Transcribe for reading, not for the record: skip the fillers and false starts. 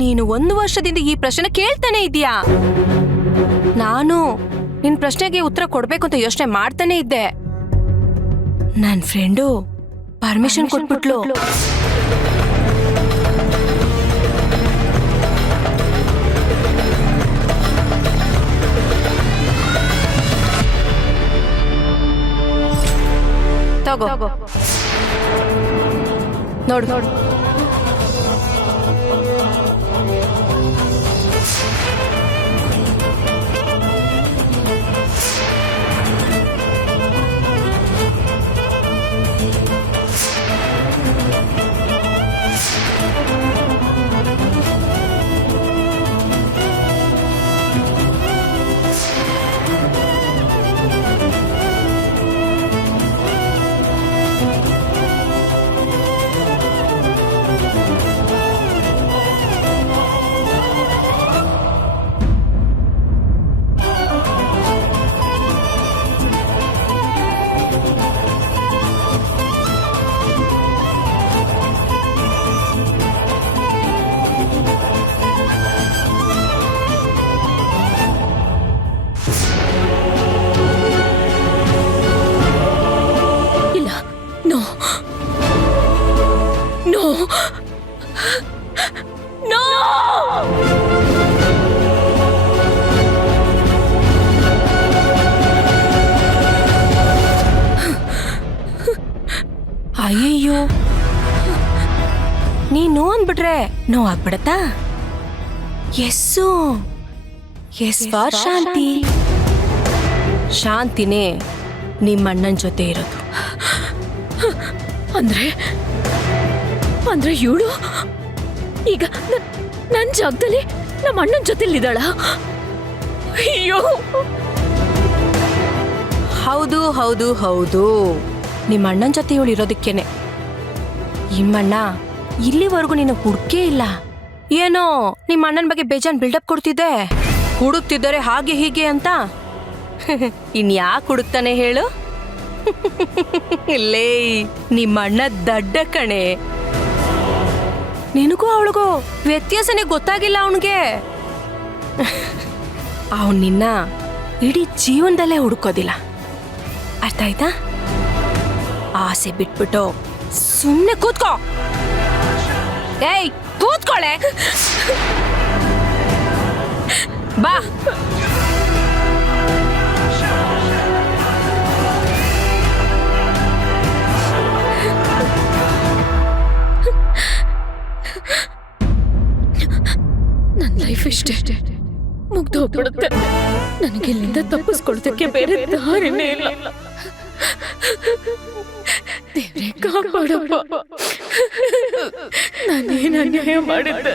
ನೀನು 1 ವರ್ಷದಿಂದ ಈ ಪ್ರಶ್ನೆ ಕೇಳ್ತಾನೆ ಇದೀಯಾ? ನಾನು ನಿನ್ ಪ್ರಶ್ನೆಗೆ ಉತ್ತರ ಕೊಡ್ಬೇಕು ಅಂತ ಯೋಚನೆ ಮಾಡ್ತಾನೆ ಇದ್ದೆ. ನನ್ ಫ್ರೆಂಡು ಪರ್ಮಿಷನ್ ಕೊಟ್ಬಿಟ್ಲು. ತಗೋ ನೋಡು ನೋಡು. ಅಯ್ಯಯ್ಯೋ, ನೀನು ಅಂದ್ಬಿಟ್ರೆ ನೋವು ಆಗ್ಬಿಡತ್ತಾ? ಎಸ್ಸು ಎಸ್ ಫಾರ್ ಶಾಂತಿ. ಶಾಂತಿನೇ ನಿಮ್ಮಣ್ಣನ ಜೊತೆ ಇರೋದು. ಅಂದ್ರೆ ಇವಳು ಈಗ ನನ್ನ ಜಾಗದಲ್ಲಿ ನಮ್ಮ ಅಣ್ಣನ ಜೊತೆಲಿದ್ದಾಳ? ಅಯ್ಯೋ, ಹೌದು ಹೌದು ಹೌದು, ನಿಮ್ಮ ಅಣ್ಣನ ಜೊತೆ ಇವಳು ಇರೋದಕ್ಕೇನೆ. ನಿಮ್ಮಣ್ಣ ಇಲ್ಲಿವರೆಗೂ ನೀನು ಹುಡುಕೇ ಇಲ್ಲ. ಏನೋ ನಿಮ್ಮ ಅಣ್ಣನ ಬಗ್ಗೆ ಬೇಜಾನ್ ಬಿಲ್ಡಪ್ ಕೊಡ್ತಿದ್ದೆ, ಹುಡುಕ್ತಿದ್ದಾರೆ ಹಾಗೆ ಹೀಗೆ ಅಂತ. ಇನ್ಯಾಕೆ ಹುಡುಕ್ತಾನೆ ಹೇಳು? ಇಲ್ಲೇ ನಿಮ್ಮ ಅಣ್ಣ ದಡ್ಡ ಕಣೆ. ನಿನಗೂ ಅವಳಿಗೂ ವ್ಯತ್ಯಾಸನೇ ಗೊತ್ತಾಗಿಲ್ಲ ಅವನಿಗೆ. ಅವನ್ ನಿನ್ನ ಇಡೀ ಜೀವನದಲ್ಲೇ ಹುಡುಕೋದಿಲ್ಲ, ಅರ್ಥ ಆಯ್ತಾ? ಆಸೆ ಬಿಟ್ಬಿಟ್ಟು ಸುಮ್ಮನೆ ಕೂತ್ಕೋ. ಏಯ್ ಕೂತ್ಕೊಳ್ಳೆ, ಬಾ. ನನ್ನ ಲೈಫ್ ಇಷ್ಟೇ ಮುಗ್ದು ಹೋಗ್ಬಿಡುತ್ತೆ. ನನಗೆ ಇಲ್ಲಿಂದ ತಪ್ಪಿಸ್ಕೊಳ್ತಕ್ಕೆ ಬೇರೆ ದಾರಿನೇ ಇಲ್ಲ. ದೇವ್ರೇ ಕಾಪಾಡಪ್ಪ, ನಾನೇನು ಅನ್ಯಾಯ ಮಾಡಿದ್ದೆ?